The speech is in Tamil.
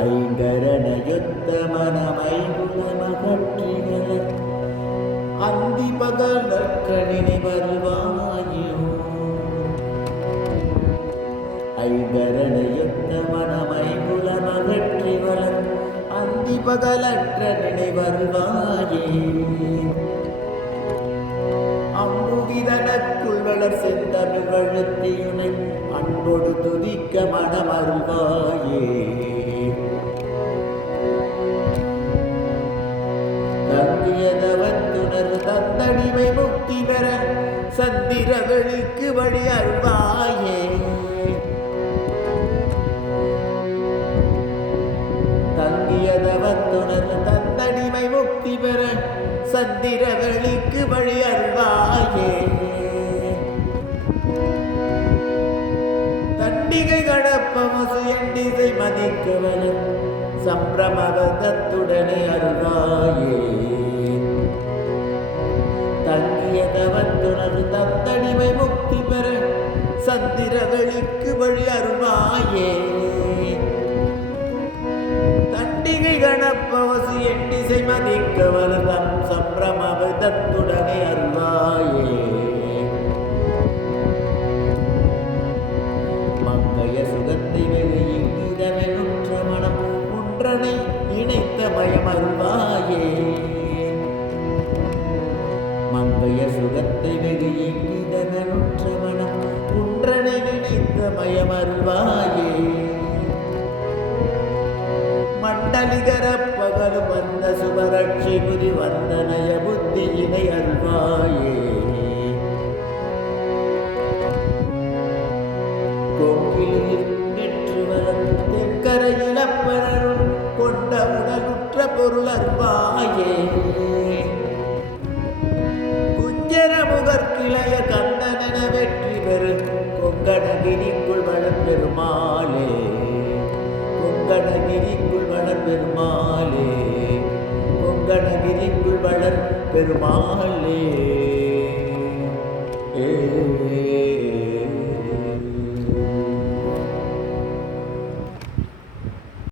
ஐங்கரணையொத்த மனமைகுணமகற்றிகள அந்தி பகல் நற்கணினி வருவாயோ. ஐங்கரணையொத்த மனமைகுணமகற்றிகள அந்தி பகலற்ற நினைவருவாயே. அம்புவிதனக்குள் வளர் செந்தமிழ் வழுத்தியுனை அன்பொடு துதிக்க மனமருள்வாயே. தங்கியதவத்துணர் தந்தடிமை முக்தி பெற சந்திர வெளிக்கு வழி அருள்வாயே. தங்கியதவத்துணர் தந்தடிமை முக்தி பெற சந்திர வெளிக்கு வழி அருள்வாயே. தண்டிகை கடப்பமசு எண்டிசை மதிக்கவன சம்பிரமகத்துடனே அருள்வாயே. தங்கியதவத்துணர் தந்தடிமை முக்தி பெற சந்திர வெளிக்கு வழி அருள்வாயே. தண்டிகை கணப்பவசு எண்டிசை மதிக்கவன சம்பிரமகத்துடனே அருள்வாயே. மங்கைய சுகத்தை வெகு இங்கிதமெனுற்ற மனம் ஒன்றனை இணைத்த மயம் அருள்வாயே. மங்கைய சுகத்தை வெகு இங்கிதமெனுற்ற மனம் ஒன்றனை இணைத்த மயம் அருள்வாயே. மண்டலிகர பகல் வந்த சுபரட்சி புதி வந்தனய புத்தியினை அருள்வாயே. கோக்கிலில் நெற்று வளர் தெற்கரையில் அப்பரரும் கொண்ட உடலுற்ற பொருள் அருள்வாயே. குஞ்சர முகற்கிளைய கந்தனென வெற்றி பெறு கொங்கணகிரிக்குள் வளர் பெருமாளே. கொங்கணகிரிக்குள் வளர் பெருமாளே. கொங்கணகிரிக்குள் வளர் பெருமாளே.